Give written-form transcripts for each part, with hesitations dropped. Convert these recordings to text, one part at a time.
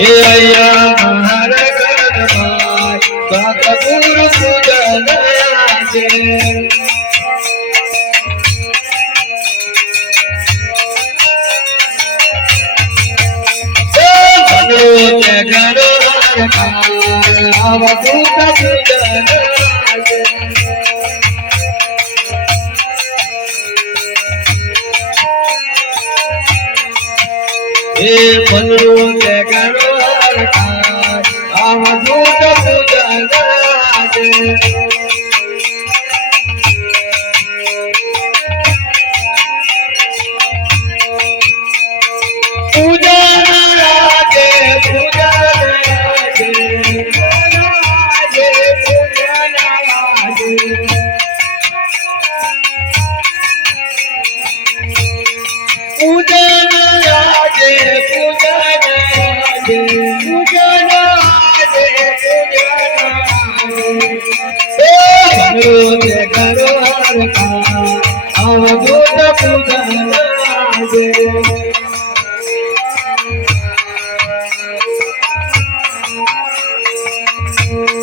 अय्या महाराज सद्गुरु पूजनाचे अवधूत पूजनाचे हे मनोज करो अवधूत पूजनाचे पूजनाचे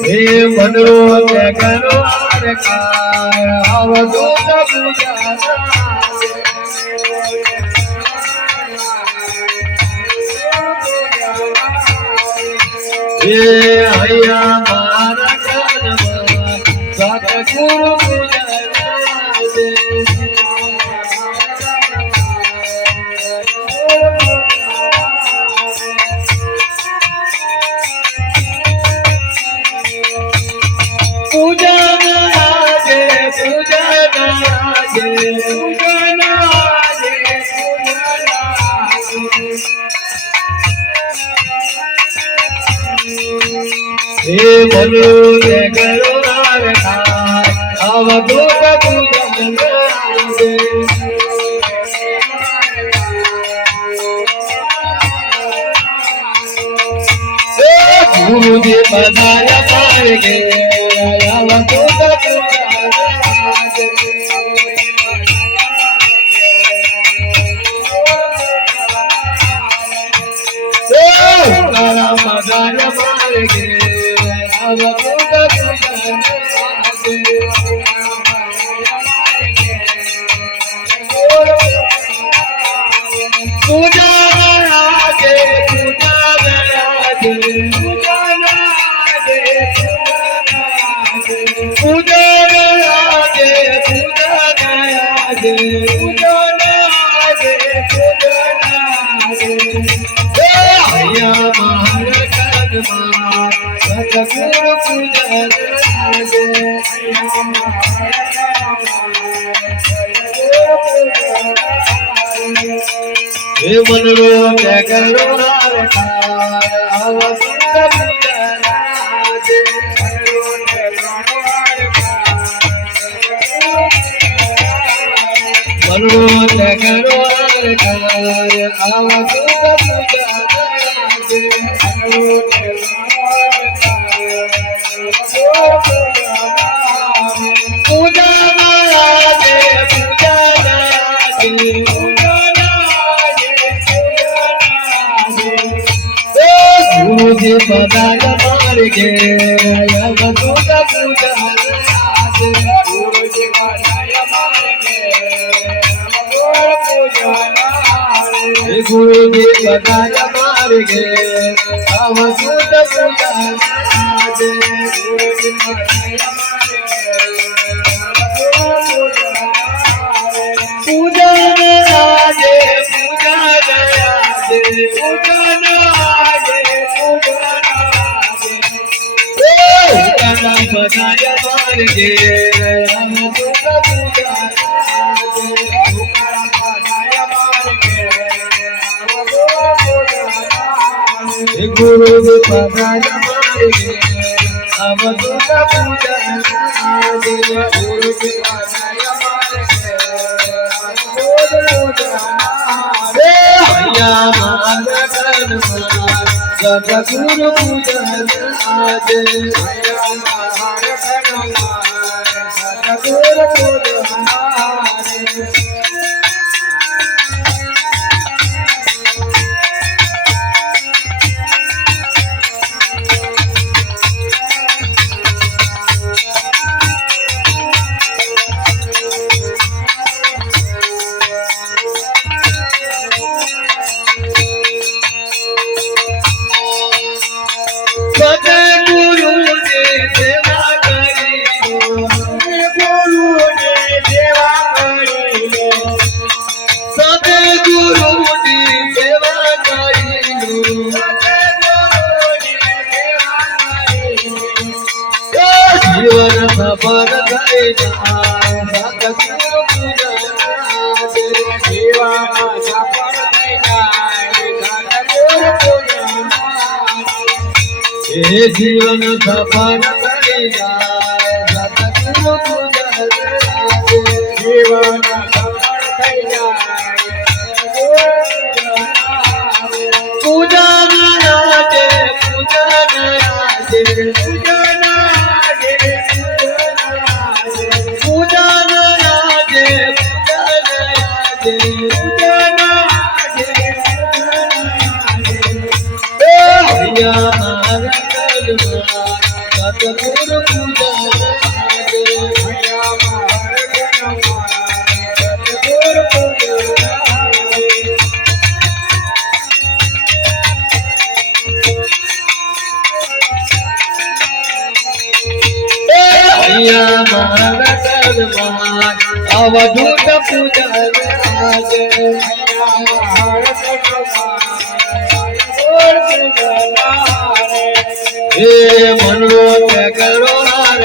हे मनोज करो अवधूत पूजनाचे हे अय्या महाराज सद्गुरु पूजनाचे पूजनाचे हे मनोज करो अवधूत पूजनाचे गुरुजी पधाया मार्गे अवधूत पूजनाचे पधाया मार्गे अवधूत पूजनाचे पूजनाचे अय्या महाराज सद्गुरु पूजनाचे हे मनोज करो अवधूत पूजनाचे मनोज करो अवधूत पूजनाचे गुरुजी पधाया मार्गे अवधूत पूजनाचे गुरुजी पधाया मार्गे गुरुजी पधाया मार्गे अवधूत पूजनाचे गुरुजी पधाया पूजनाचे पधाया मार्गे अवधूत पूजनाचे गुरुजी पधाया मार्गे अवधूत पूजनाचे गुरुजी पधाया मार्गे अय्या महाराज सद्गुरु पूजनाचे सद्गुरु पूजनाचे સદગુરુની સેવા કરી ગુરુની સેવા કરી સદગુરુની સેવા કરી જીવન સફળ થઈ જાય સદગુરુ પૂજન જીવન સફળ થઈ જાય સદગુરુ પૂજન એ જીવન સફળ થઈ જાય સદગુરુ પૂજન જીવન સફળ થઈ જાય પૂજન રાજે સદગુરુ અવધૂત પૂજન આજે હે મનવો તે કરો હાર